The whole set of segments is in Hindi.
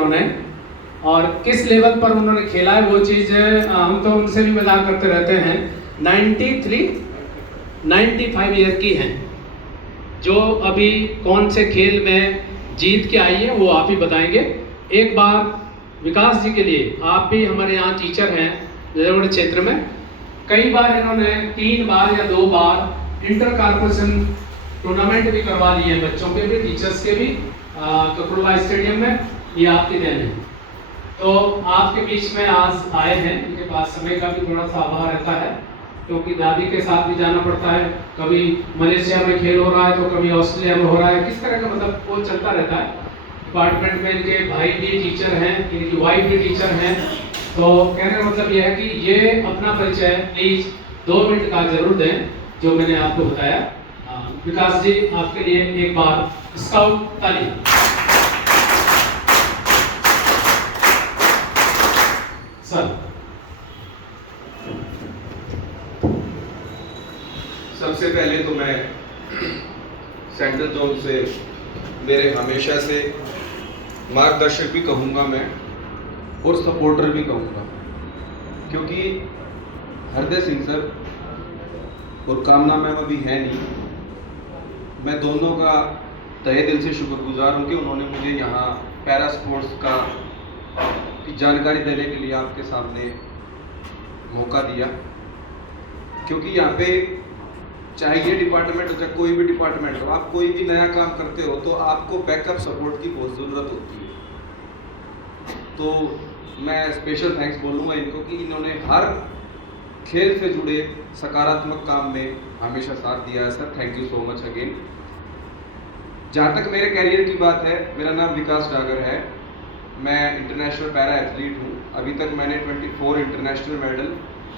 उन्होंने, और किस लेवल पर उन्होंने खेला है वो चीज़ हम तो उनसे भी मजाक करते रहते हैं। 95 ईयर की हैं, जो अभी कौन से खेल में जीत के आई है वो आप ही बताएंगे। एक बार विकास जी के लिए, आप भी हमारे यहाँ टीचर हैं जयगढ़ क्षेत्र में, कई बार इन्होंने 3 बार या 2 बार इंटर कारपोरेशन टूर्नामेंट भी करवा लिए हैं, बच्चों के भी टीचर्स के भी ककुड़वा स्टेडियम में। ये आपकी देन है। तो आपके बीच में आज आए हैं, इनके पास समय का भी थोड़ा सा अभाव रहता है क्योंकि दादी के साथ भी जाना पड़ता है, कभी मलेशिया में खेल हो रहा है तो कभी ऑस्ट्रेलिया में हो रहा है, किस तरह का मतलब वो चलता रहता है। डिपार्टमेंट में इनके भाई भी टीचर हैं, इनकी वाइफ भी टीचर हैं। तो कहने का मतलब ये है कि ये अपना परिचय प्लीज 2 मिनट का जरूर दें जो मैंने आपको बताया। विकास जी आपके लिए एक बार स्काउट ताली। सर, सबसे पहले तो मैं सेंट्रल जोन से मेरे हमेशा से मार्गदर्शक भी कहूँगा मैं और सपोर्टर भी कहूँगा, क्योंकि हरदय सिंह सर और कामना मैम अभी है नहीं, मैं दोनों का तहे दिल से शुक्रगुजार हूँ कि उन्होंने मुझे यहाँ पैरा स्पोर्ट्स का की जानकारी देने के लिए आपके सामने मौका दिया। क्योंकि यहाँ पे चाहे ये डिपार्टमेंट हो चाहे कोई भी डिपार्टमेंट हो, आप कोई भी नया काम करते हो तो आपको बैकअप सपोर्ट की बहुत ज़रूरत होती है। तो मैं स्पेशल थैंक्स बोलूँगा इनको कि इन्होंने हर खेल से जुड़े सकारात्मक काम में हमेशा साथ दिया है। Sir, thank you so much again. जहाँ तक मेरे कैरियर की बात है, मेरा नाम विकास डागर है, मैं इंटरनेशनल पैरा एथलीट हूँ। अभी तक मैंने 24 इंटरनेशनल मेडल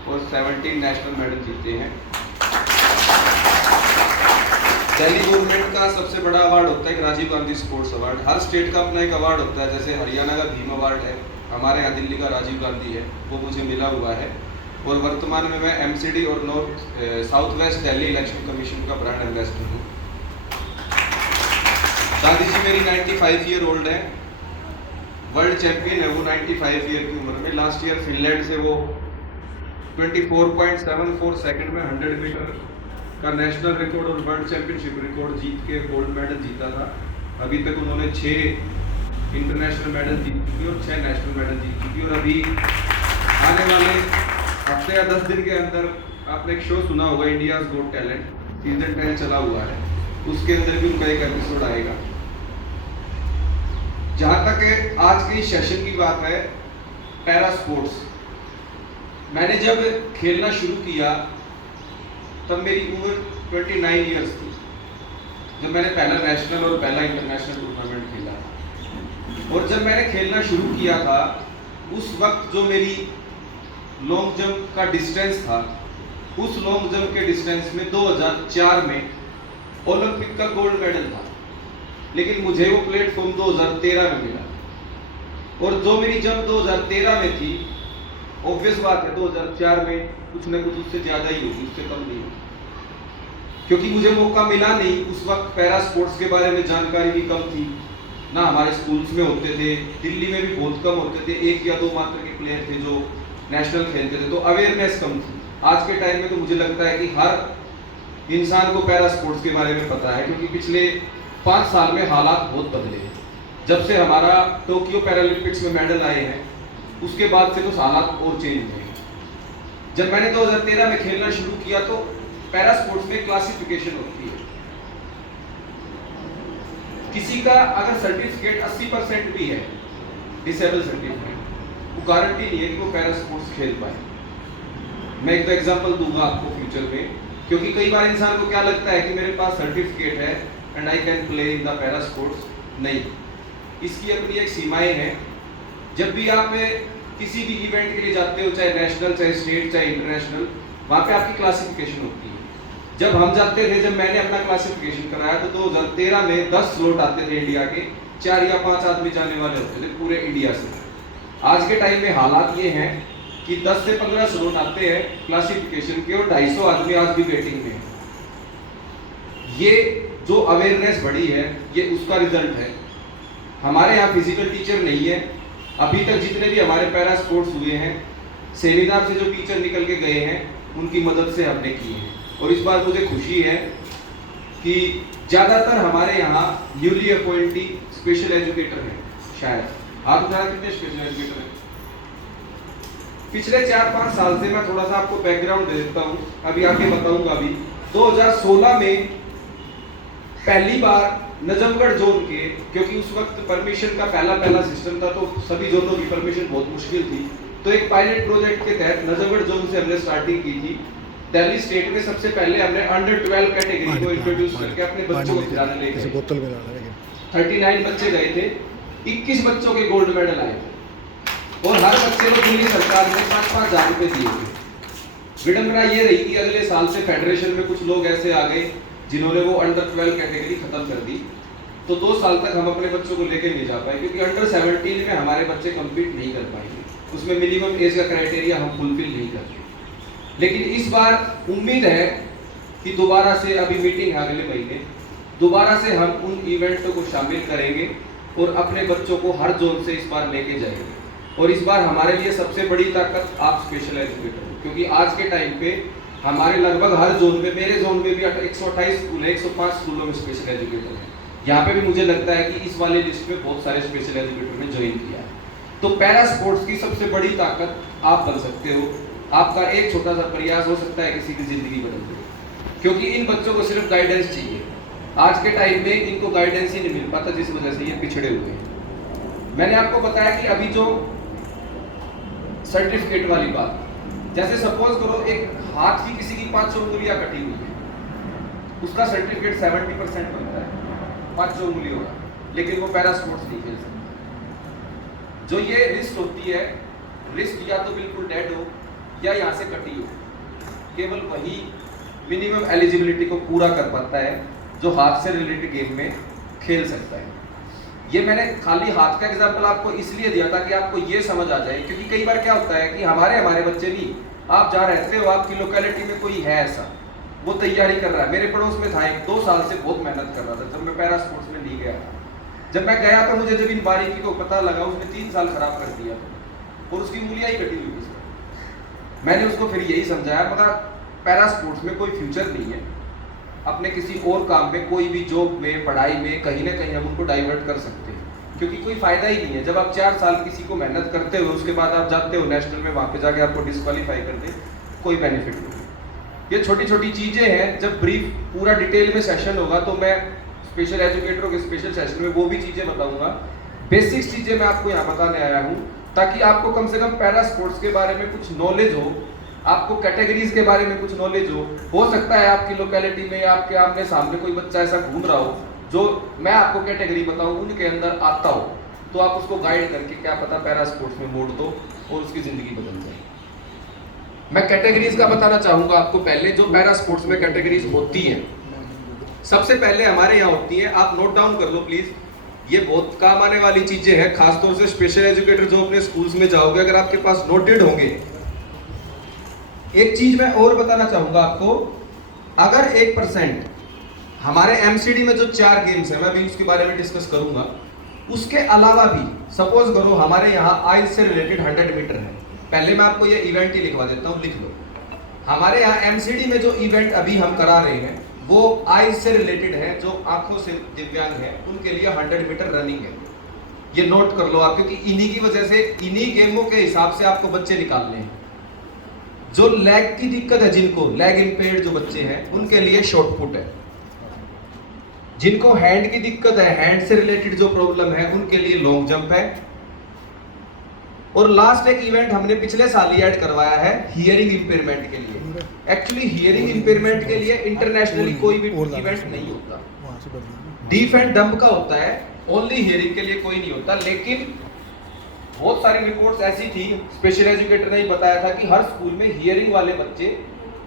और 17 नेशनल मेडल जीते हैं। दिल्ली गवर्नमेंट का सबसे बड़ा अवार्ड होता है राजीव गांधी स्पोर्ट्स अवार्ड। हर स्टेट का अपना एक अवार्ड होता है, जैसे हरियाणा का भीम अवार्ड है, हमारे यहाँ दिल्ली का राजीव गांधी है, वो मुझे मिला हुआ है। और वर्तमान में मैं MCD और south west Delhi election commission का ब्रांड एम्बेसडर हूँ। दादी जी मेरी 95 ईयर ओल्ड है, वर्ल्ड चैंपियन है वो 95 ईयर की उम्र में। लास्ट ईयर फिनलैंड से वो 24.74 सेकंड में 100 मीटर का नेशनल रिकॉर्ड और वर्ल्ड चैंपियनशिप रिकॉर्ड जीत के गोल्ड मेडल जीता था। अभी तक उन्होंने 6 इंटरनेशनल मेडल जीत चुकी और 6 नेशनल मेडल जीत चुकी। और अभी आने वाले हफ्ते या 10 दिन के अंदर आपने एक शो सुना होगा, इंडियाज गोट टैलेंट, सीजन 10 चला हुआ है, उसके अंदर भी उनका एक एपिसोड आएगा। जहाँ तक आज के सेशन की बात है, पैरा स्पोर्ट्स, मैंने जब खेलना शुरू किया तब मेरी उम्र 29 ईयर्स थी, जब मैंने पहला नेशनल और पहला इंटरनेशनल टूर्नामेंट खेला। और जब मैंने खेलना शुरू किया था उस वक्त जो मेरी लॉन्ग जंप का डिस्टेंस था, उस लॉन्ग जंप के डिस्टेंस में 2004 में ओलंपिक का गोल्ड मेडल था, लेकिन मुझे वो प्लेटफॉर्म 2013 में मिला। और जो मेरी जंप 2013 में थी, ऑब्वियस बात है 2004 में कुछ न कुछ उससे ज़्यादा ही होगी, उससे कम नहीं होगी, क्योंकि मुझे मौका मिला नहीं। उस वक्त पैरा स्पोर्ट्स के बारे में जानकारी भी कम थी, ना हमारे स्कूल्स में होते थे, दिल्ली में भी बहुत कम होते थे, 1 या 2 मात्र के प्लेयर थे जो नेशनल खेलते थे, तो अवेयरनेस कम थी। आज के टाइम में तो मुझे लगता है कि हर इंसान को पैरा स्पोर्ट्स के बारे में पता है, क्योंकि पिछले 5 साल में हालात बहुत बदले हैं। जब से हमारा टोक्यो पैरालंपिक्स में मेडल आए हैं, उसके बाद से तो हालात और चेंज हुए। जब मैंने 2013 में खेलना शुरू किया तो पैरा स्पोर्ट्स में क्लासिफिकेशन होती है, किसी का अगर सर्टिफिकेट 80% भी है, डिसेबल सर्टिफिकेट, वो गारंटी नहीं है कि वो पैरा स्पोर्ट्स खेल पाए। मैं एक एग्जांपल दूंगा आपको फ्यूचर में, क्योंकि कई बार इंसान को क्या लगता है कि मेरे पास सर्टिफिकेट है and I can play in the para sports. नहीं, इसकी अपनी एक सीमाएं हैं। जब भी आप किसी भी इवेंट के लिए जाते हो, चाहे नेशनल, चाहे स्टेट, चाहे इंटरनेशनल, वहाँ पे आपकी क्लासिफिकेशन होती है। जब हम जाते थे, जब मैंने अपना क्लासिफिकेशन कराया तो 2013 में 10 स्लॉट आते थे इंडिया के, 4 या 5 आदमी जाने वाले होते थे पूरे इंडिया से। आज के टाइम में हालात ये हैं कि 10 से 15 स्लॉट आते हैं क्लासिफिकेशन के और 250 आदमी आज भी वेटिंग में। ये जो अवेयरनेस बढ़ी है, ये उसका रिजल्ट है। हमारे यहाँ फिजिकल टीचर नहीं है। अभी तक जितने भी हमारे पैरा स्पोर्ट्स हुए हैं, सेमिनार से जो टीचर निकल के गए हैं उनकी मदद से हमने किए हैं। और इस बार मुझे खुशी है कि ज़्यादातर हमारे यहाँ न्यूली अपॉइंटी स्पेशल एजुकेटर हैं। शायद आप बता कितने स्पेशल एजुकेटर हैं? पिछले 4-5 साल से मैं थोड़ा सा आपको बैकग्राउंड दे देता हूँ, अभी आगे बताऊंगा। अभी 2016 में पहली बार नजफगढ़ जोन के, क्योंकि उस वक्त परमिशन का पहला सिस्टम था तो सभी जोनों की परमिशन बहुत मुश्किल थी, तो एक पायलट प्रोजेक्ट के तहत नजफगढ़ जोन से हमने स्टार्टिंग की थी। दिल्ली स्टेट में सबसे पहले हमने अंडर 12 कैटेगरी को इंट्रोड्यूस करके अपने बच्चों को खिलाने ले गए। 39 बच्चे गए थे, 21 बच्चों के गोल्ड मेडल आए थे और हर बच्चे को दिल्ली सरकार ने 5-5 हज़ार रुपए दिए थे। विडंबना ये रही कि अगले साल से फेडरेशन में कुछ लोग ऐसे आ गए जिन्होंने वो अंडर 12 कैटेगरी खत्म कर दी, तो 2 साल तक हम अपने बच्चों को लेकर नहीं जा पाए, क्योंकि अंडर 17 में हमारे बच्चे कम्पीट नहीं कर पाएंगे, उसमें मिनिमम एज का क्राइटेरिया हम फुलफिल नहीं करते। लेकिन इस बार उम्मीद है कि दोबारा से, अभी मीटिंग है अगले महीने, दोबारा से हम उन इवेंटों को शामिल करेंगे और अपने बच्चों को हर जोन से इस बार लेके जाएंगे। और इस बार हमारे लिए सबसे बड़ी ताकत आप स्पेशल एजुकेटर हो, क्योंकि आज के टाइम पे हमारे लगभग हर जोन में, मेरे जोन में भी 128 स्कूल है, 105 स्कूलों में स्पेशल एजुकेटर है। यहाँ पे भी मुझे लगता है कि इस वाले लिस्ट में बहुत सारे स्पेशल एजुकेटर ने ज्वाइन किया है। तो पैरा स्पोर्ट्स की सबसे बड़ी ताकत आप बन सकते हो। आपका एक छोटा सा प्रयास हो सकता है किसी की जिंदगी बदल दे, क्योंकि इन बच्चों को सिर्फ गाइडेंस चाहिए। आज के टाइम में इनको गाइडेंस ही नहीं मिल पाता, जिस वजह से ये पिछड़े हुए हैं। मैंने आपको बताया कि अभी जो सर्टिफिकेट वाली बात, जैसे सपोज करो एक हाथ की किसी की 5 उंगलियां कटी हुई है, उसका सर्टिफिकेट 70% बनता है, 5 उंगलियों का, लेकिन वो पैरा स्पोर्ट्स नहीं खेल सकता। जो ये रिस्ट होती है, रिस्ट या तो बिल्कुल डेड हो या यहाँ से कटी हो, केवल वही मिनिमम एलिजिबिलिटी को पूरा कर पाता है जो हाथ से रिलेटेड गेम में खेल सकता है। ये मैंने खाली हाथ का एग्जांपल आपको इसलिए दिया था कि आपको ये समझ आ जाए, क्योंकि कई बार क्या होता है कि हमारे बच्चे नहीं, आप जहाँ रहते हो आपकी लोकेलिटी में कोई है ऐसा, वो तैयारी कर रहा है। मेरे पड़ोस में था एक, 2 साल से बहुत मेहनत कर रहा था जब मैं पैरा स्पोर्ट्स में नहीं गया था। जब मैं गया तो मुझे जब इन बारीकी को पता लगा, उसने 3 साल खराब कर दिया और उसकी उंगलियां ही कटी हुई थी। मैंने उसको फिर यही समझाया, मतलब पैरा स्पोर्ट्स में कोई फ्यूचर नहीं है, अपने किसी और काम में, कोई भी जॉब में, पढ़ाई में, कहीं ना कहीं हम उनको डाइवर्ट कर सकते हैं, क्योंकि कोई फायदा ही नहीं है। जब आप 4 साल किसी को मेहनत करते हो, उसके बाद आप जाते हो नेशनल में, वहाँ पे जाके आपको डिस्क्वालीफाई कर दे, कोई बेनिफिट नहीं। ये छोटी छोटी चीज़ें हैं, जब ब्रीफ पूरा डिटेल में सेशन होगा तो मैं स्पेशल एजुकेटरों के स्पेशल सेशन में वो भी चीज़ें बताऊँगा। बेसिक्स चीज़ें मैं आपको यहाँ बताने आया हूँ, ताकि आपको कम से कम पैरा स्पोर्ट्स के बारे में कुछ नॉलेज हो, आपको कैटेगरीज के बारे में कुछ नॉलेज हो सकता है आपकी लोकेलिटी में या आपके आमने सामने कोई बच्चा ऐसा घूम रहा हो जो मैं आपको कैटेगरी बताऊं उनके अंदर आता हो, तो आप उसको गाइड करके क्या पता पैरा स्पोर्ट्स में मोड़ दो और उसकी जिंदगी बदल जाए। मैं कैटेगरीज का बताना चाहूंगा आपको पहले, जो पैरा स्पोर्ट्स में कैटेगरीज होती हैं। सबसे पहले हमारे यहाँ होती है, आप नोट डाउन कर लो प्लीज, ये बहुत काम आने वाली चीजें हैं, खासतौर से स्पेशल एजुकेटर जो अपने स्कूल्स में जाओगे, अगर आपके पास नोटेड होंगे। एक चीज मैं और बताना चाहूंगा आपको, अगर 1% हमारे एमसीडी में जो 4 गेम्स है, मैं भी उसके बारे में डिस्कस करूंगा, उसके अलावा भी सपोज करो हमारे यहाँ आइस से रिलेटेड 100 मीटर है, पहले मैं आपको ये इवेंट ही लिखवा देता हूँ, लिख लो। हमारे यहाँ एमसीडी में जो इवेंट अभी हम करा रहे हैं वो आइस से रिलेटेड है, जो आंखों से दिव्यांग है उनके लिए 100 मीटर रनिंग है। ये नोट कर लो आप, क्योंकि इन्हीं की वजह से, इन्हीं गेमों के हिसाब से आपको बच्चे निकालने हैं। जो लेग की दिक्कत है, जिनको लेग इम्पेयर्ड जो बच्चे हैं उनके लिए शॉर्ट पुट है, जिनको हैंड की दिक्कत है, हैंड से रिलेटेड जो प्रॉब्लम है उनके लिए लॉन्ग जंप है। और लास्ट एक इवेंट हमने पिछले साल ही ऐड करवाया है हियरिंग इंपेयरमेंट के लिए। एक्चुअली हियरिंग इंपेयरमेंट के लिए इंटरनेशनली कोई भी इवेंट नहीं होता, डीफ एंड डंप का होता है, ओनली हियरिंग के लिए कोई नहीं होता। लेकिन बहुत सारी रिपोर्ट्स ऐसी थी, स्पेशल एजुकेटर ने ही बताया था कि हर स्कूल में हियरिंग वाले बच्चे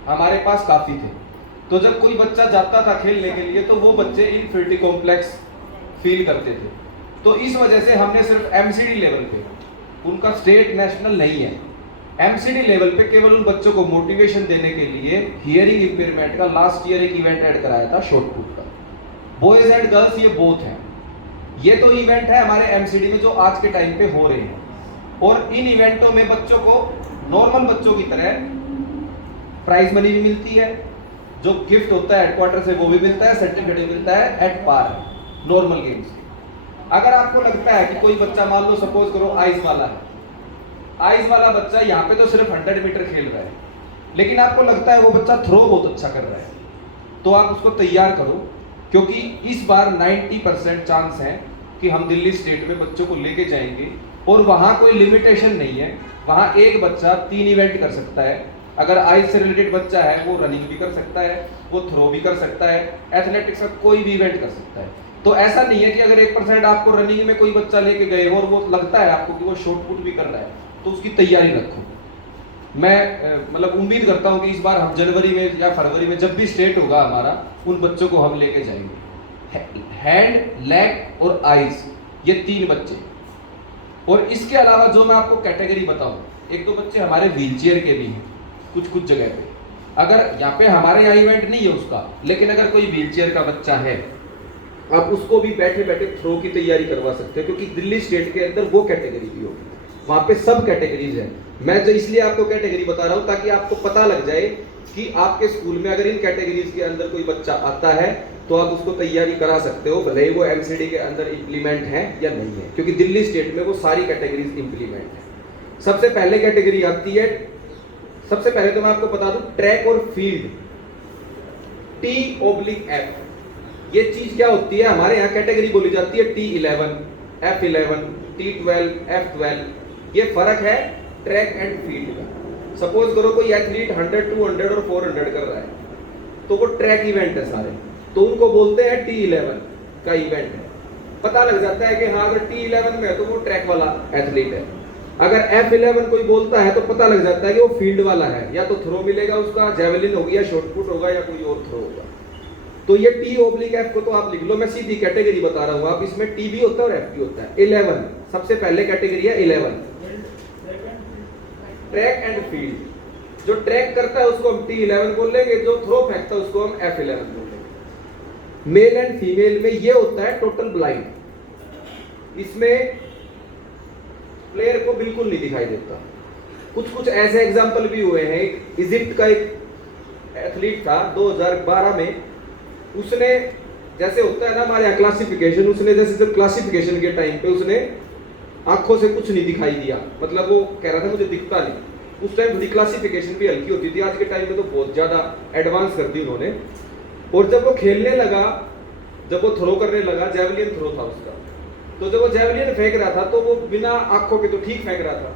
हमारे पास काफी थे। तो जब कोई बच्चा जाता था खेलने के लिए तो वो बच्चे इनफिनिटी कॉम्प्लेक्स फील करते थे। तो इस वजह से हमने सिर्फ एमसीडी लेवल पे, उनका स्टेट नेशनल नहीं है, एमसीडी लेवल पे केवल उन बच्चों को मोटिवेशन देने के लिए हियरिंग इंपेयरमेंट का लास्ट ईयर एक इवेंट ऐड कराया था, शॉर्ट पुट का। बॉयज एंड गर्ल्स ये बोथ हैं। ये तो इवेंट है हमारे एमसीडी में जो आज के टाइम पे हो रहे हैं, और इन इवेंटों में बच्चों को नॉर्मल बच्चों की तरह प्राइज मनी भी मिलती है, जो गिफ्ट होता है हेडक्वार्टर से वो भी मिलता है, सर्टिफिकेट भी मिलता है एट पार नॉर्मल गेम्स। अगर आपको लगता है कि कोई बच्चा, मान लो सपोज करो आइस वाला है, आइस वाला बच्चा यहाँ पे तो सिर्फ 100 मीटर खेल रहा है, लेकिन आपको लगता है वो बच्चा थ्रो बहुत अच्छा कर रहा है, तो आप उसको तैयार करो, क्योंकि इस बार 90% चांस है कि हम दिल्ली स्टेट में बच्चों को लेके जाएंगे, और वहाँ कोई लिमिटेशन नहीं है, वहाँ एक बच्चा 3 इवेंट कर सकता है। अगर आइस से रिलेटेड बच्चा है वो रनिंग भी कर सकता है, वो थ्रो भी कर सकता है, एथलेटिक्स का कोई भी इवेंट कर सकता है। तो ऐसा नहीं है कि अगर 1% आपको रनिंग में कोई बच्चा लेके गए और वो लगता है आपको कि वो शॉर्ट पुट भी कर रहा है, तो उसकी तैयारी रखो। मैं मतलब उम्मीद करता हूँ कि इस बार हम जनवरी में या फरवरी में जब भी स्टेट होगा हमारा, उन बच्चों को हम लेके जाएंगे। हैंड, लेग और आइज, ये 3 बच्चे। और इसके अलावा जो मैं आपको कैटेगरी बताऊं, 1-2 बच्चे हमारे व्हीलचेयर के भी हैं कुछ जगह पे। अगर यहाँ पे हमारे यहाँ इवेंट नहीं है उसका, लेकिन अगर कोई व्हीलचेयर का बच्चा है, आप उसको भी बैठे बैठे थ्रो की तैयारी करवा सकते हो, क्योंकि दिल्ली स्टेट के अंदर वो कैटेगरी भी होगी, वहाँ पे सब कैटेगरीज है। मैं जो इसलिए आपको कैटेगरी बता रहा हूँ ताकि आपको पता लग जाए कि आपके स्कूल में अगर इन कैटेगरीज के अंदर कोई बच्चा आता है तो आप उसको तैयारी करा सकते हो, भले ही वो एमसीडी के अंदर इंप्लीमेंट है या नहीं है, क्योंकि दिल्ली स्टेट में वो सारी कैटेगरीज इंप्लीमेंट है। सबसे पहले कैटेगरी आती है, सबसे पहले तो मैं आपको बता दूं, ट्रैक और फील्ड, T/F। ये चीज क्या होती है, हमारे यहाँ कैटेगरी बोली जाती है T11, F11, T12, F12। ये फर्क है ट्रैक एंड फील्ड का। सपोज करो कोई एथलीट 100, 200 और 400 कर रहा है, तो वो ट्रैक इवेंट है सारे, तो उनको बोलते हैं T11 का इवेंट है। पता लग जाता है कि हाँ अगर T11 में है तो वो ट्रैक वाला एथलीट है। अगर F11 कोई बोलता है तो पता लग जाता है कि वो फील्ड वाला है, या तो थ्रो मिलेगा उसका, जेवलिन होगी या शॉर्ट पुट होगा या कोई और थ्रो होगा। तो ये T/F को तो आप लिख लो, मैं सीधी कैटेगरी बता रहा हूँ, आप इसमें T भी होता है और F भी होता है। 11 सबसे पहले कैटेगरी है 11, ट्रैक एंड फील्ड। जो ट्रैक करता है उसको हम T11 बोलेंगे, जो थ्रो फेंकता है उसको हम F11 बोलेंगे। मेल एंड फीमेल में ये होता है टोटल ब्लाइंड, इसमें प्लेयर को बिल्कुल नहीं दिखाई देता। कुछ ऐसे एग्जाम्पल भी हुए हैं। इजिप्ट का एक एथलीट था 2012 में, उसने जैसे होता है ना हमारे यहाँ क्लासिफिकेशन, उसने जैसे जब क्लासिफिकेशन के टाइम पे उसने आंखों से कुछ नहीं दिखाई दिया, मतलब वो कह रहा था मुझे दिखता नहीं। उस टाइम थोड़ी क्लासिफिकेशन भी हल्की होती थी, आज के टाइम में तो बहुत ज्यादा एडवांस कर दी उन्होंने। और जब वो खेलने लगा, जब वो थ्रो करने लगा, जेवलिन थ्रो था उसका, तो जब वो जेवलिन फेंक रहा था तो वो बिना आंखों के तो ठीक फेंक रहा था,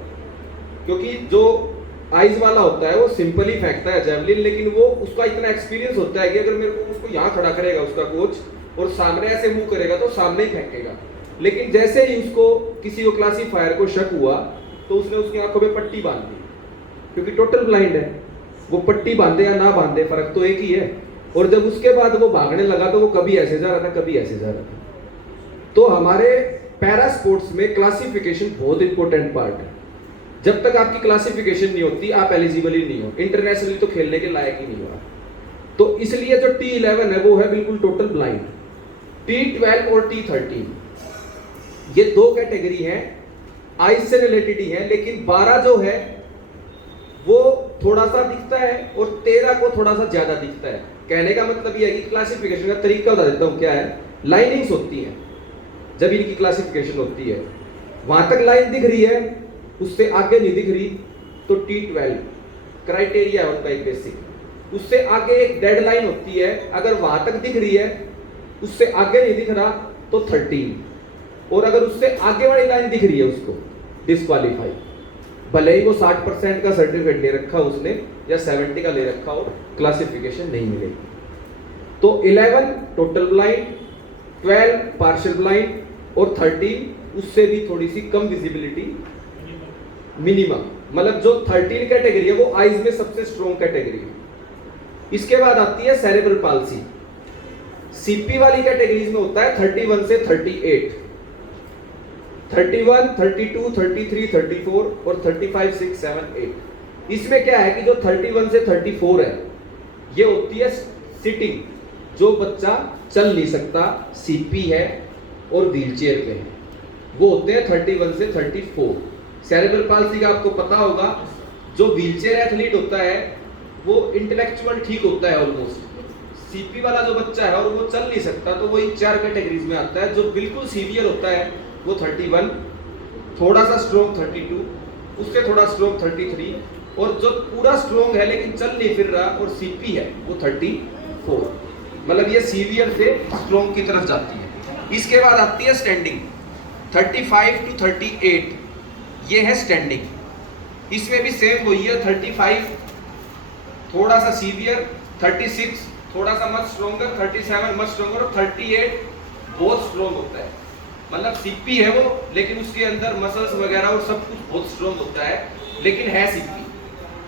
क्योंकि जो आइज वाला होता है वो सिंपली फेंकता है जेवलिन, लेकिन वो उसका इतना एक्सपीरियंस होता है कि अगर मेरे को उसको यहाँ खड़ा करेगा उसका कोच और सामने ऐसे मुंह करेगा तो सामने ही फेंकेगा। लेकिन जैसे ही उसको किसी को क्लासीफायर को शक हुआ तो उसने उसकी आंखों में पट्टी बांध दी, क्योंकि टोटल ब्लाइंड है, वो पट्टी बांधे या ना बांधे फर्क तो एक ही है। और जब उसके बाद वो भागने लगा तो वो कभी ऐसे जा रहा था, कभी ऐसे जा रहा था। तो हमारे पैरा स्पोर्ट्स में क्लासिफिकेशन बहुत इंपॉर्टेंट पार्ट है। जब तक आपकी क्लासिफिकेशन नहीं होती आप एलिजिबल ही नहीं हो, इंटरनेशनली तो खेलने के लायक ही नहीं हो। तो इसलिए जो T11 है वो है बिल्कुल टोटल ब्लाइंड। T12 और T13 ये 2 कैटेगरी हैं, आइज से रिलेटेड ही है, लेकिन 12 जो है वो थोड़ा सा दिखता है और 13 को थोड़ा सा ज्यादा दिखता है। कहने का मतलब ये है कि क्लासिफिकेशन का तरीका बता देता हूं क्या है। लाइनिंग्स होती हैं जब इनकी क्लासिफिकेशन होती है, वहां तक लाइन दिख रही है, उससे आगे नहीं दिख रही तो T12 क्राइटेरिया होता है बेसिक। उससे आगे एक डेड लाइन होती है, अगर वहां तक दिख रही है, उससे आगे नहीं दिख रहा तो 13, और अगर उससे आगे वाली लाइन दिख रही है उसको डिस्क्वालीफाई, भले ही वो 60% का सर्टिफिकेट ले रखा उसने या 70 का ले रखा हो, क्लासिफिकेशन नहीं मिलेगी। तो 11 टोटल ब्लाइंड, 12 पार्शियल ब्लाइंड और 13 उससे भी थोड़ी सी कम विजिबिलिटी मिनिमम, मतलब जो 13 कैटेगरी है वो आइज में सबसे स्ट्रॉन्ग कैटेगरी है। इसके बाद आती है सेरेब्रल पाल्सी। सीपी वाली कैटेगरीज में होता है 31 से 38, 31, 32, 33, 34 और 35, 6, 7, 8। इसमें क्या है कि जो 31 से 34 है ये होती है सिटिंग, जो बच्चा चल नहीं सकता, सीपी है, और व्हीलचेयर पे हैं, वो होते हैं 31 से 34। सेरेब्रल पाल्सी का आपको पता होगा, जो व्हीलचेयर एथलीट होता है वो इंटेलेक्चुअल ठीक होता है ऑलमोस्ट। सीपी वाला जो बच्चा है और वो चल नहीं सकता, तो वो इन 4 कैटेगरीज में आता है। जो बिल्कुल सीवियर होता है वो 31, थोड़ा सा स्ट्रोंग 32, उससे थोड़ा स्ट्रोंग 33, और जो पूरा स्ट्रोंग है लेकिन चल नहीं फिर रहा और सीपी है वो 34। मतलब ये सीवियर से स्ट्रोंग की तरफ जाती है। इसके बाद आती है स्टैंडिंग, 35 टू 38, ये है स्टैंडिंग। इसमें भी सेम वही है, 35 थोड़ा सा सीवियर, 36 थोड़ा सा मच स्ट्रोंगर, 37 मच स्ट्रोंगर, और 38 बहुत स्ट्रोंग होता है। मतलब सीपी है वो, लेकिन उसके अंदर मसल्स वगैरह और सब कुछ बहुत स्ट्रोंग होता है, लेकिन है सीपी,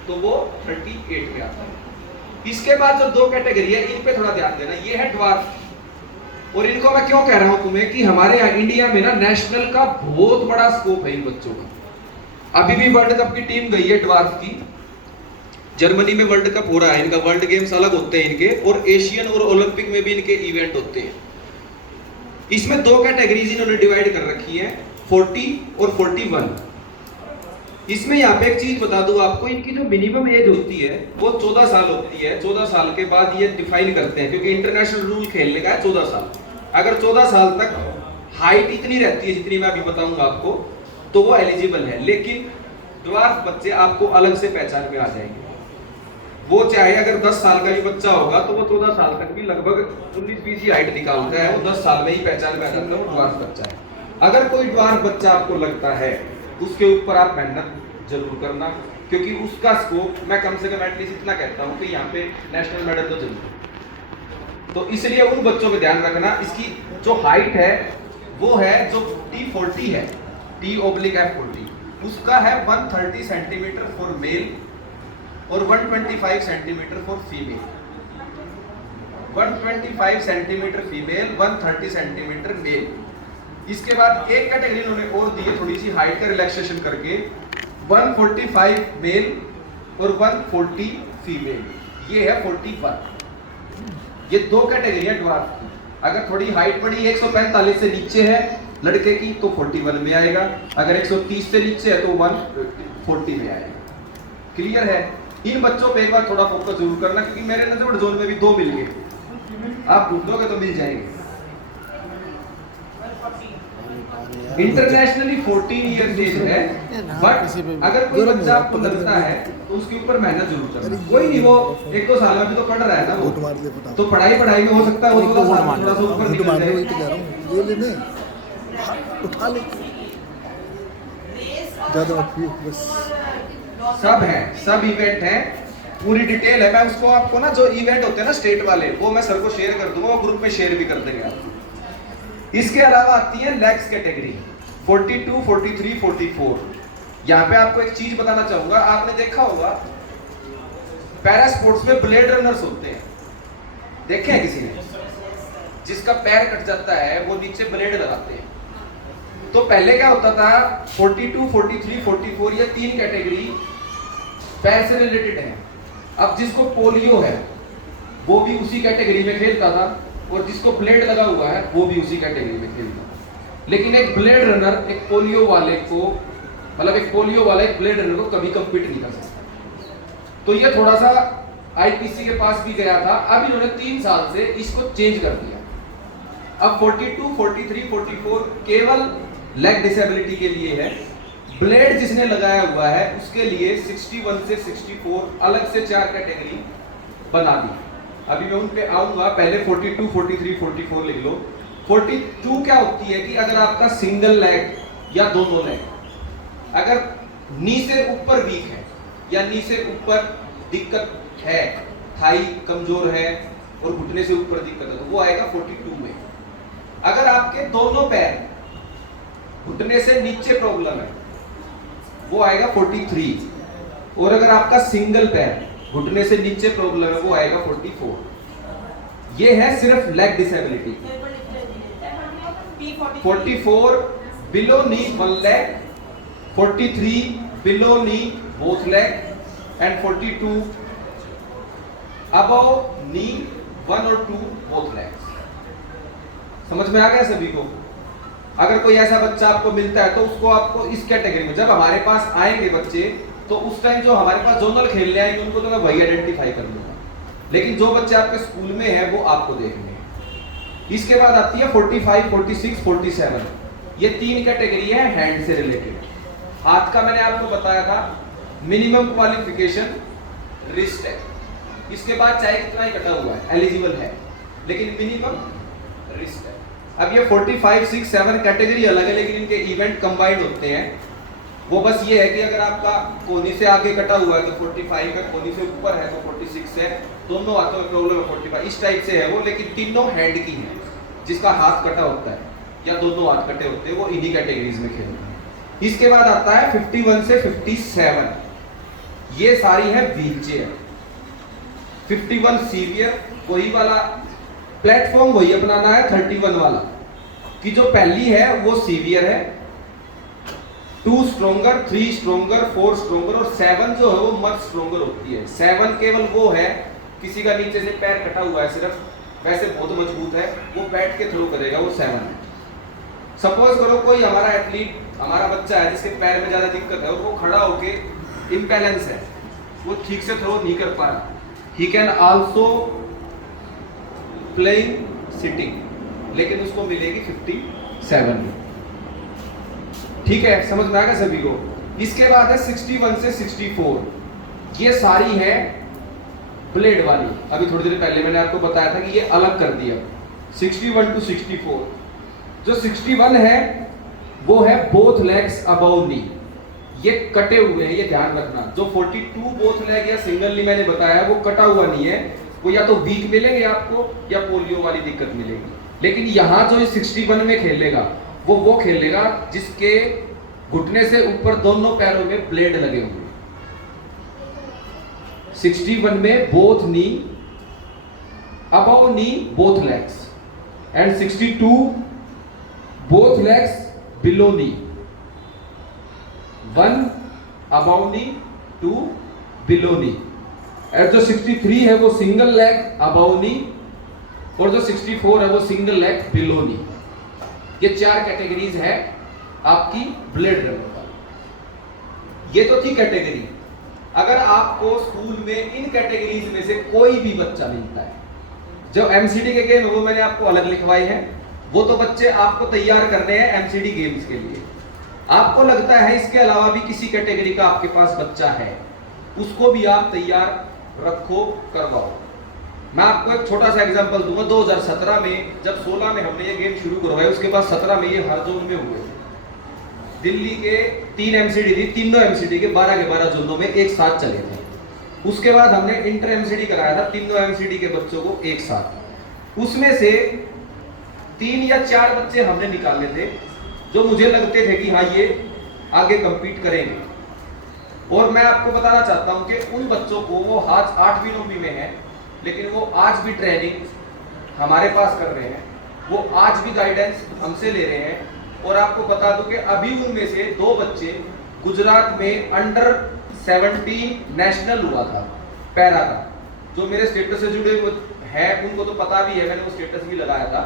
तो वो 38 में आता है। इसके बाद जो 2 कैटेगरी है, इन पे थोड़ा ध्यान देना। ये है ड्वार्फ, और इनको मैं क्यों कह रहा हूं तुम्हें कि हमारे यहाँ इंडिया में ना नेशनल का बहुत बड़ा स्कोप है इन बच्चों का। अभी भी वर्ल्ड कप की टीम गई है ड्वार्फ की, जर्मनी में वर्ल्ड कप हो रहा है इनका। वर्ल्ड गेम्स अलग होते हैं इनके, और एशियन और ओलंपिक में भी इनके इवेंट होते हैं। इसमें 2 कैटेगरीज इन्होंने डिवाइड कर रखी है, 40 और 41। इसमें यहाँ पे एक चीज बता दूं आपको, इनकी जो मिनिमम एज होती है वो 14 साल होती है। 14 साल के बाद ये डिफाइन करते हैं, क्योंकि इंटरनेशनल रूल खेलने का है 14 साल। अगर 14 साल तक हाइट इतनी रहती है जितनी मैं अभी बताऊंगा आपको, तो वो एलिजिबल है। लेकिन ड्वार्फ बच्चे आपको अलग से पहचान में आ जाएंगे। वो चाहे अगर 10 साल का भी बच्चा होगा तो वो 14 साल तक भी लगभग 19-20 की हाइट निकालता है, वो 10 साल में ही पहचान में आ जाता है वो ड्वार्फ बच्चा है। अगर कोई ड्वार्फ बच्चा आपको लगता है, उसके ऊपर आप मेहनत जरूर करना, क्योंकि उसका स्कोप मैं कम से कम एटलीस्ट इतना कहता हूँ कि यहाँ पे नेशनल मेडल तो जरूर। तो इसलिए उन बच्चों पे ध्यान रखना। इसकी जो हाइट है वो है जो T40 है, T/F40, उसका है 130 सेंटीमीटर फॉर मेल और 125 centimetre for female. 125 centimetre female, 130 centimetre male. इसके बाद एक कैटेगरी उन्होंने और दी है, थोड़ी सी हाइट का रिलैक्सेशन करके, 145 मेल और 140 फीमेल, ये है 41। ये 2 कैटेगरी है ड्वार्फ की। अगर थोड़ी हाइट बड़ी 145 से नीचे है लड़के की तो 41 में आएगा, अगर 130 से नीचे है तो 140 में आएगा। क्लियर है? इन बच्चों पे एक बार थोड़ा फोकस जरूर करना, क्योंकि मेरे नजर जोन में भी 2 मिल गए, आप ढूंढोगे तो मिल जाएंगे। इंटरनेशनली 14 ईयर्स एज है, बट अगर कोई बच्चा आपको लगता है तो उसके ऊपर मेहनत जरूर करना। कोई नहीं, वो 1-2 साल में भी तो पढ़ रहा है ना वो, तो पढ़ाई में हो सकता है वो थोड़ा सा ऊपर निकल जाए। सब है, सब इवेंट है, पूरी डिटेल है। मैं उसको आपको ना, जो इवेंट होते हैं ना स्टेट वाले, वो मैं सर को शेयर कर दूंगा, वो ग्रुप में शेयर भी कर देंगे आप। इसके अलावा आती है लेग्स कैटेगरी, 42, 43, 44। यहाँ पे आपको एक चीज बताना चाहूंगा, आपने देखा होगा पैरा स्पोर्ट्स में ब्लेड रनर्स होते हैं, देखे हैं किसी ने? जिसका पैर कट जाता है वो नीचे ब्लेड लगाते हैं। तो पहले क्या होता था, 42, 43, 44 ये 3 कैटेगरी पैर से रिलेटेड है। अब जिसको पोलियो है वो भी उसी कैटेगरी में खेलता था, और जिसको ब्लेड लगा हुआ है वो भी उसी कैटेगरी में खेलता था। लेकिन एक ब्लेड रनर एक पोलियो वाले को, मतलब एक पोलियो वाला एक ब्लेड रनर को कभी कम्पीट नहीं कर सकता। तो ये थोड़ा सा आईपीसी के पास भी गया था, अब इन्होंने 3 साल से इसको चेंज कर दिया। अब 42, 43, 44 केवल लेग डिसेबिलिटी के लिए है। ब्लेड जिसने लगाया हुआ है उसके लिए 61 से 64 अलग से 4 कैटेगरी बना दी। अभी मैं उन पे आऊंगा, पहले 42, 43, 44 लिख लो। 42 क्या होती है कि अगर आपका सिंगल लेग या दोनों लेग अगर नी से ऊपर वीक है या नी से ऊपर दिक्कत है, थाई कमजोर है और घुटने से ऊपर दिक्कत है, तो वो आएगा 42 में। अगर आपके दोनों पैर घुटने से नीचे प्रॉब्लम है वो आएगा 43, और अगर आपका सिंगल पैर घुटने से नीचे प्रॉब्लम है वो आएगा 44। ये है सिर्फ leg disability. 44 below knee 1 leg, 43 below knee both leg, and 42 above knee 1 और 2 बोथ लेग्स। समझ में आ गया सभी को? अगर कोई ऐसा बच्चा आपको मिलता है तो उसको आपको इस कैटेगरी में, जब हमारे पास आएंगे बच्चे तो उस टाइम जो हमारे पास जोनल खेलने आएंगे उनको तो मैं वही आइडेंटिफाई कर लूंगा, लेकिन जो बच्चे आपके स्कूल में है वो आपको देखने हैं। इसके बाद आती है 45, 46, 47, ये 3 कैटेगरी है हैंड से रिलेटेड। हाथ का मैंने आपको बताया था मिनिमम क्वालिफिकेशन रिस्ट है, इसके बाद चाहे कितना ही कटा हुआ है एलिजिबल है, लेकिन मिनिमम रिस्ट है। अब ये 45, 6, 7 कैटेगरी अलग है, लेकिन इनके इवेंट कंबाइंड होते हैं। वो बस ये है कि अगर आपका कोहनी से आगे कटा हुआ है तो 45 है, कोहनी से ऊपर है तो 46 है, दोनों हाथों में प्रॉब्लम है 45, इस टाइप से है वो, लेकिन तीनों हैंड की है। जिसका हाथ कटा होता है या दोनों हाथ कटे होते हैं वो इन्हीं कैटेगरीज में खेलते हैं। इसके बाद आता है 51 से 57, ये सारी है व्हील चेयर। 51 सीवियर, वही वाला प्लेटफॉर्म वही अपनाना है 31 वाला, कि जो पहली है वो सीवियर है, 2 स्ट्रोंगर, 3 स्ट्रोंगर, 4 स्ट्रोंगर और 7 जो है वो मच स्ट्रोंगर होती है। 7 केवल वो है किसी का नीचे से पैर कटा हुआ है सिर्फ, वैसे बहुत मजबूत है, वो बैठ के थ्रो करेगा, वो 7 है। सपोज करो कोई हमारा एथलीट, हमारा बच्चा है जिसके पैर में ज्यादा दिक्कत है और वो खड़ा होके इम्बैलेंस है, वो ठीक से थ्रो नहीं कर पा रहा, he can also playing sitting, लेकिन उसको मिलेगी 57 में। ठीक है, समझ में आएगा सभी को। इसके बाद है 61 से 64, ये सारी है ब्लेड वाली। अभी थोड़ी देर पहले मैंने आपको बताया था कि ये अलग कर दिया। 61 टू 64, जो 61 है वो है बोथ लेग्स अबव नी, ये कटे हुए हैं, ये ध्यान रखना। जो 42 बोथ लेग या सिंगल नी मैंने बताया वो कटा हुआ नहीं है, वो या तो वीक मिलेंगे आपको या पोलियो वाली दिक्कत मिलेगी। लेकिन यहां जो 61 में खेलेगा वो खेलेगा जिसके घुटने से ऊपर दोनों पैरों में ब्लेड लगे हुए। 61 में both knee above knee both legs, and 62 both legs below knee, 1 above knee, 2 below knee. और जो 63 है वो सिंगल लेग अबव नी, और जो 64 है वो सिंगल लेग बिलो नी। ये 4 कैटेगरीज है आपकी ब्लेड रनर का। ये तो थी कैटेगरी। अगर आपको स्कूल में इन कैटेगरीज में से कोई भी बच्चा मिलता है, जो एमसीडी के गेम है वो मैंने आपको अलग लिखवाए हैं, वो तो बच्चे आपको तैयार करने हैं एमसीडी गेम्स के लिए। आपको लगता है इसके अलावा भी किसी कैटेगरी का आपके पास बच्चा है, उसको भी आप तैयार रखो, करवाओ। मैं आपको एक छोटा सा एग्जांपल दूंगा। 2017 में जब 16 में हमने ये गेम शुरू करवाया, उसके बाद 17 में ये हर जोन में हुए। दिल्ली के 3 एमसीडी थी, तीनों एमसीडी के 12 जोनों में एक साथ चले थे। उसके बाद हमने इंटर एमसीडी कराया था तीनों एमसीडी के बच्चों को एक साथ। उसमें से 3 या 4 बच्चे हमने निकाले थे जो मुझे लगते थे कि हाँ ये आगे compete करेंगे। और मैं आपको बताना चाहता हूं कि उन बच्चों को, वो आज 8वीं 9वीं में है, लेकिन वो आज भी ट्रेनिंग हमारे पास कर रहे हैं, वो आज भी गाइडेंस हमसे ले रहे हैं। और आपको बता दूं कि अभी उनमें से 2 बच्चे गुजरात में अंडर 17 नेशनल हुआ था पैरा का, जो मेरे स्टेटस से जुड़े हुए हैं उनको तो पता भी है, मैंने वो स्टेटस भी लगाया था।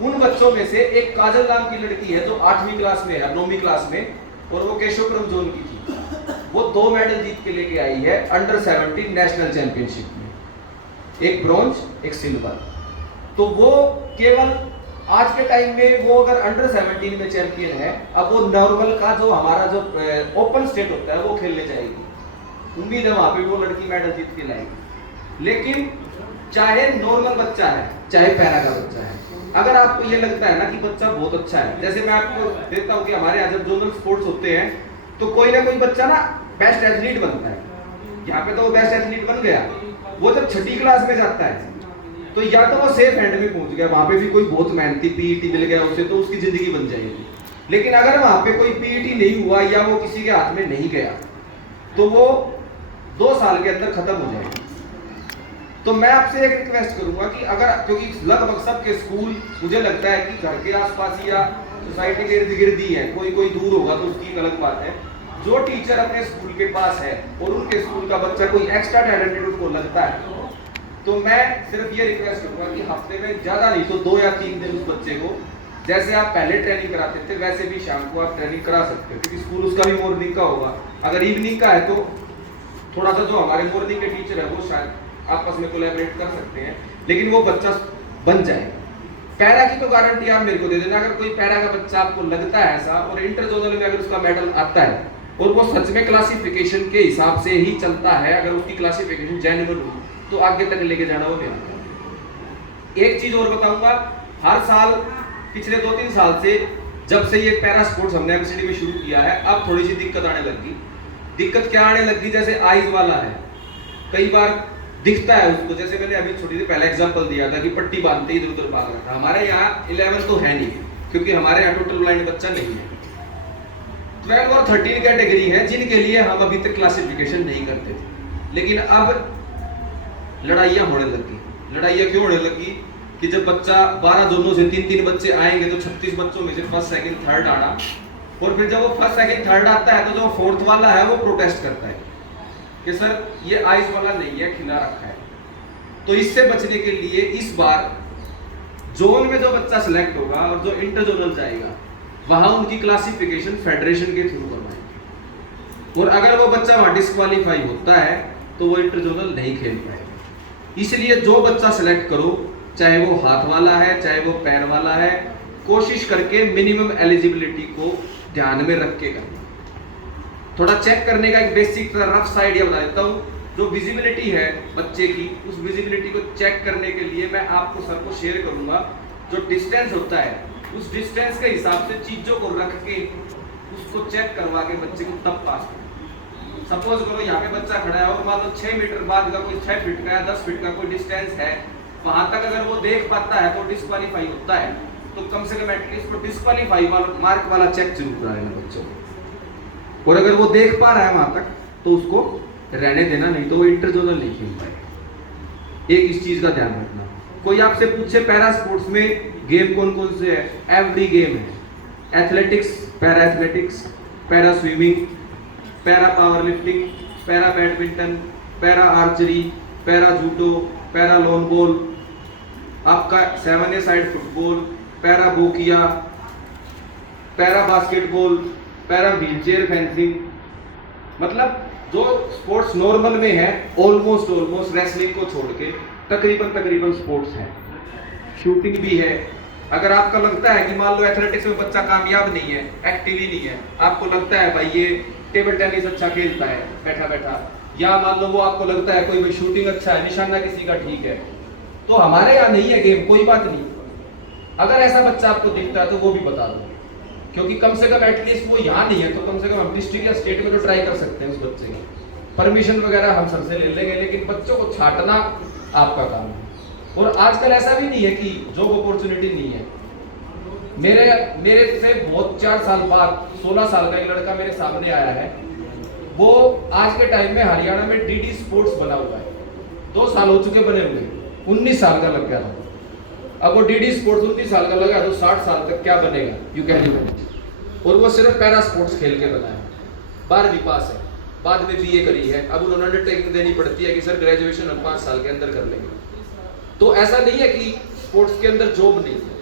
उन बच्चों में से एक काजल नाम की लड़की है जो 8वीं क्लास में है, 9वीं क्लास में, और वो केशवपुरम जोन की थी। वो 2 मेडल जीत के लेके आई है अंडर 17 नेशनल चैंपियनशिप में, एक ब्रॉन्ज एक सिल्वर। तो वो केवल आज के टाइम में वो अगर अंडर 17 में चैंपियन है, अब वो नॉर्मल का जो हमारा जो ओपन स्टेट होता है वो खेलने जाएगी। उम्मीद है वहां पे वो लड़की मेडल जीत के लाएगी। लेकिन चाहे नॉर्मल बच्चा है चाहे पैरा का बच्चा है, अगर आपको ये लगता है ना कि बच्चा बहुत अच्छा है, जैसे मैं आपको देखता हूँ कि हमारे यहाँ जब जोनल स्पोर्ट्स होते हैं तो कोई ना कोई बच्चा ना बेस्ट एथलीट बनता है। यहाँ पे तो वो बेस्ट एथलीट बन गया, वो जब 6ठी क्लास में जाता है तो या तो वो सेफ हैंड में पहुंच गया, वहां पे भी कोई बहुत मेहनती पीईटी मिल गया उसे तो उसकी जिंदगी बन जाएगी। लेकिन अगर वहां पे कोई पीईटी नहीं हुआ या वो किसी के हाथ में नहीं गया तो वो 2 साल के अंदर खत्म हो जाएगी। तो मैं आपसे एक रिक्वेस्ट करूंगा कि अगर, क्योंकि लगभग सबके स्कूल मुझे लगता है कि घर के आसपास या सोसाइटी के इर्द गिर्द ही है, कोई कोई दूर होगा तो उसकी एक अलग बात है। जो टीचर अपने स्कूल के पास है और उनके स्कूल का बच्चा कोई एक्स्ट्रा टैलेंटेड उसको लगता है, तो मैं सिर्फ ये रिक्वेस्ट करूंगा कि हफ्ते में ज्यादा नहीं तो 2 या 3 दिन उस बच्चे को जैसे आप पहले ट्रेनिंग कराते थे वैसे भी शाम को आप ट्रेनिंग करा सकते हो, क्योंकि स्कूल उसका भी मॉर्निंग का होगा। अगर इवनिंग का है तो थोड़ा सा जो हमारे मॉर्निंग के टीचर है वो शायद आपस में कोलैबोरेट कर सकते हैं, लेकिन वो बच्चा बन जाएगा। पैरा की तो गारंटी आप मेरे को दे देना, अगर कोई पैरा का बच्चा आपको लगता है ऐसा और इंटर जोनल में अगर उसका मेडल आता है और वो सच में क्लासिफिकेशन के हिसाब से ही चलता है, अगर उसकी क्लासिफिकेशन जेन्युइन हो तो आगे तक लेके जाना वो मेरा। एक चीज और बताऊंगा, हर साल पिछले 2-3 साल से जब से ये पैरा स्पोर्ट्स हमने एमसीडी में शुरू किया है, अब थोड़ी सी दिक्कत आने लगी। दिक्कत क्या आने लगी, जैसे आइज वाला है, कई बार दिखता है उसको, जैसे मैंने अभी छोटी सी पहला एग्जांपल दिया था कि पट्टी बांधते इधर उधर भाग रहा था। हमारे यहाँ 11 तो है नहीं, क्योंकि हमारे यहाँ टोटल ब्लाइंड बच्चा नहीं है। 12 और 13 कैटेगरी है जिनके लिए हम अभी तक क्लासिफिकेशन नहीं करते थे, लेकिन अब लड़ाइयाँ होने लगी। लड़ाइयाँ क्यों होने लगी कि जब बच्चा 12 जोनों से 3-3 बच्चे आएंगे तो 36 बच्चों में से फर्स्ट सेकंड थर्ड आना, और फिर जब वो फर्स्ट सेकंड थर्ड आता है तो जो फोर्थ वाला है वो प्रोटेस्ट करता है कि सर ये आइस वाला नहीं है, खिला रखा है। तो इससे बचने के लिए इस बार जोन में जो बच्चा सिलेक्ट होगा और जो इंटर जोनल जाएगा वहां उनकी क्लासिफिकेशन फेडरेशन के थ्रू करवाएंगे, और अगर वो बच्चा वहां डिस्क्वालीफाई होता है तो वो इंटर जोनल नहीं खेल पाएगा। इसलिए जो बच्चा सिलेक्ट करो, चाहे वो हाथ वाला है चाहे वो पैर वाला है, कोशिश करके मिनिमम एलिजिबिलिटी को ध्यान में रख के करना। थोड़ा चेक करने का एक बेसिक रफ आइडिया बता देता हूँ। जो विजिबिलिटी है बच्चे की, उस विजिबिलिटी को चेक करने के लिए मैं आपको सबको शेयर करूंगा। जो डिस्टेंस होता है उस डिस्टेंस के हिसाब से चीजों को रख के उसको चेक करवा के बच्चे को तब पास करो। सपोज करो यहाँ पे बच्चा खड़ा है और मान लो 6 मीटर बाद का कोई 6 फीट का या 10 फीट का कोई डिस्टेंस है, वहां तक अगर वो देख पाता है तो डिस्क्वालीफाई होता है, तो कम से कम एटलीस्ट वो डिस्क्वालीफाई वाला मार्क वाला चेक जरूर करा लेना बच्चों को। और अगर वो देख पा रहा है वहां तक तो उसको रहने देना, नहीं तो वो इंटर जोनल नहीं खेल पाएगा। एक इस चीज का ध्यान रखना। कोई आपसे पूछे पैरा स्पोर्ट्स में गेम कौन कौन से है, एवरी गेम है। Athletics, para athletics, para swimming, para power lifting, para badminton, para archery, para judo, para lawn ball, आपका 7A side football, para boccia, para basketball, para wheelchair fencing. मतलब जो स्पोर्ट्स नॉर्मल में है ऑलमोस्ट रेसलिंग को छोड़ के तकरीबन स्पोर्ट्स है। शूटिंग भी है। अगर आपका लगता है कि मान लो एथलेटिक्स में बच्चा कामयाब नहीं है, एक्टिव ही नहीं है, आपको लगता है भाई ये टेबल टेनिस अच्छा खेलता है बैठा बैठा, या मान लो वो आपको लगता है कोई भाई शूटिंग अच्छा है, निशाना किसी का ठीक है, तो हमारे यहाँ नहीं है गेम, कोई बात नहीं। अगर ऐसा बच्चा आपको दिखता है तो वो भी बता दो, क्योंकि कम से कम एटलीस्ट वो यहाँ नहीं है तो कम से कम हम डिस्ट्रिक्ट या स्टेट में तो ट्राई कर सकते हैं उस बच्चे की। परमिशन वगैरह हम सर से ले लेंगे, लेकिन बच्चों को छांटना आपका काम है। और आजकल ऐसा भी नहीं है कि जॉब अपॉर्चुनिटी नहीं है। मेरे से बहुत 4 साल बाद 16 साल का एक लड़का मेरे सामने आया है, वो आज के टाइम में हरियाणा में डीडी स्पोर्ट्स बना हुआ है। 2 साल हो चुके बने हुए, 19 साल का लग गया था। अब वो डीडी स्पोर्ट्स 19 साल का लगा तो 60 साल तक क्या बनेगा, यू कैन इमेजिन। और वो सिर्फ पैरा स्पोर्ट्स खेल के बना है। 12वीं पास है, बाद में बीए करी है। अब उन्होंने अंडरटेकिंग देनी पड़ती है कि सर ग्रेजुएशन हम 5 साल के अंदर कर लेंगे। तो ऐसा नहीं है कि स्पोर्ट्स के अंदर जॉब नहीं है,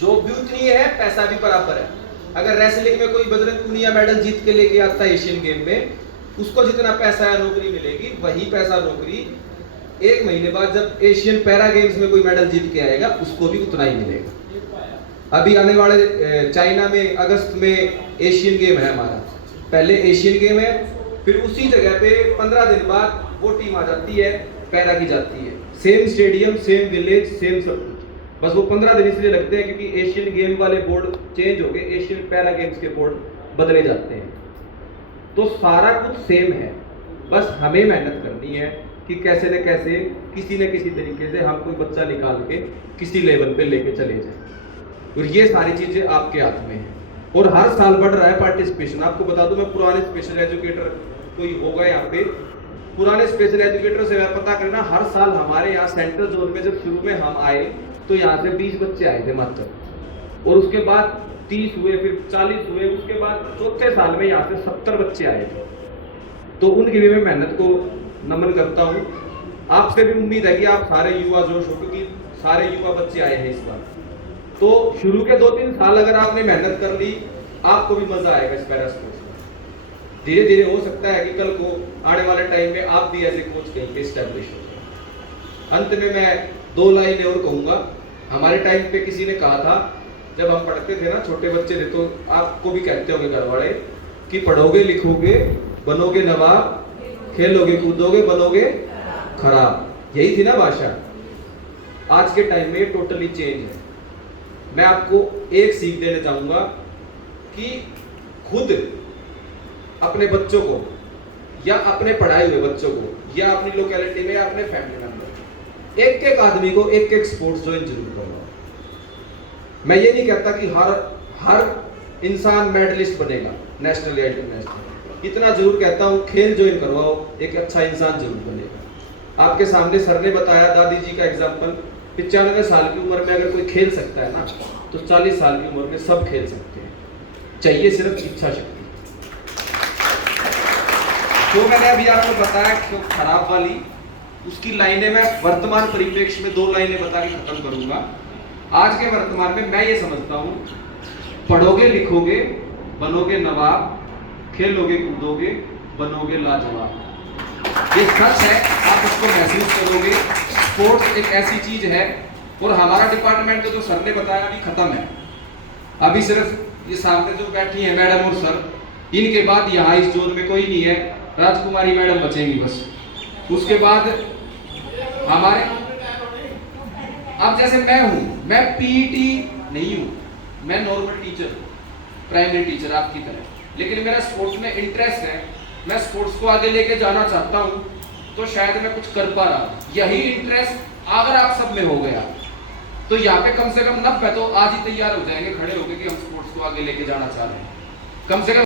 जॉब भी उतनी है, पैसा भी बराबर है। अगर रेसलिंग में कोई बजरंग पुनिया मेडल जीत के लेके आता है एशियन गेम में, उसको जितना पैसा या नौकरी मिलेगी वही पैसा नौकरी 1 महीने बाद जब एशियन पैरा गेम्स में कोई मेडल जीत के आएगा उसको भी उतना ही मिलेगा। अभी आने वाले चाइना में अगस्त में एशियन गेम है हमारा, पहले एशियन गेम है, फिर उसी जगह पे 15 दिन बाद वो टीम आ जाती है पैरा की जाती है, same stadium, same village, same सब कुछ। बस वो 15 दिन इसलिए लगते हैं क्योंकि एशियन गेम वाले बोर्ड चेंज हो गए, एशियन पैरा गेम्स के बोर्ड बदले जाते हैं। तो सारा कुछ सेम है, बस हमें मेहनत करनी है कि कैसे न कैसे किसी न किसी तरीके से हम कोई बच्चा निकाल के किसी लेवल पे लेके चले जाए। और ये सारी चीजें आपके हाथ में है। और हर साल बढ़ रहा है पार्टिसिपेशन। आपको बता दूं, मैं पुराने स्पेशल एजुकेटर कोई होगा यहाँ पे, पुराने स्पेशल एजुकेटर से मैं पता करना, हर साल हमारे यहाँ सेंट्रल जोन में जब शुरू में हम आए तो यहाँ से 20 बच्चे आए थे मात्र, और उसके बाद 30 हुए, फिर 40 हुए, उसके बाद चौथे साल में यहाँ से 70 बच्चे आए थे। तो उनकी भी मैं मेहनत को नमन करता हूँ। आपसे भी उम्मीद है कि आप सारे युवा जोश हो, क्योंकि सारे युवा बच्चे आए हैं इस बार। तो शुरू के 2-3 साल अगर आपने मेहनत कर ली, आपको भी मजा आएगा इस पैरा स्पोर्ट्स में। धीरे धीरे हो सकता है कि कल को आने वाले टाइम में आप भी एज ए कोच कहीं पे स्टैब्लिश हो जाए। अंत में मैं 2 लाइनें और कहूंगा। हमारे टाइम पे किसी ने कहा था, जब हम पढ़ते थे ना, छोटे बच्चे थे, तो आपको भी कहते होंगे घर वाले कि पढ़ोगे लिखोगे बनोगे नवाब, खेलोगे कूदोगे बनोगे खराब। यही थी ना भाषा। आज के टाइम में टोटली चेंज है। मैं आपको एक सीख देना चाहूंगा कि खुद अपने बच्चों को या अपने पढ़ाए हुए बच्चों को या अपनी लोकेलिटी में या अपने फैमिली मेंबर एक एक आदमी को एक एक स्पोर्ट्स ज्वाइन जरूर करवाओ। मैं ये नहीं कहता कि हर इंसान मेडलिस्ट बनेगा नेशनल या इंटरनेशनल, इतना जरूर कहता हूँ खेल ज्वाइन करवाओ, एक अच्छा इंसान जरूर बनेगा। आपके सामने सर ने बताया दादी जी का एग्जाम्पल, 95 साल की उम्र में अगर कोई खेल सकता है ना, तो 40 साल की उम्र में सब खेल सकते हैं, चाहिए सिर्फ इच्छा शक्ति। तो मैंने अभी आपको बताया कि खराब वाली, उसकी लाइनें मैं वर्तमान परिप्रेक्ष्य में 2 लाइनें बता के खत्म करूंगा। आज के वर्तमान में मैं ये समझता हूं, पढ़ोगे लिखोगे बनोगे नवाब, खेलोगे कूदोगे बनोगे लाजवाब। ये सच है, आप उसको महसूस करोगे। स्पोर्ट्स एक ऐसी चीज है, और हमारा डिपार्टमेंट तो सर ने बताया अभी खत्म है। अभी सिर्फ ये सामने जो बैठी है मैडम और सर, इनके बाद यहाँ इस जोन में कोई नहीं है, राजकुमारी मैडम बचेंगी बस। उसके बाद हमारे, अब जैसे मैं हूं, मैं पीटी नहीं हूं, मैं नॉर्मल टीचर हूं, प्राइमरी टीचर आपकी तरह, लेकिन मेरा स्पोर्ट्स में इंटरेस्ट है। मैं स्पोर्ट्स को आगे लेके जाना चाहता हूं, तो शायद मैं कुछ कर पा रहा हूं। यही इंटरेस्ट अगर आप सब में हो गया, तो यहाँ पे कम से कम 90 तो आज ही तैयार हो जाएंगे खड़े होके कि हम स्पोर्ट्स को आगे लेके जाना चाह रहे हैं। कम से कम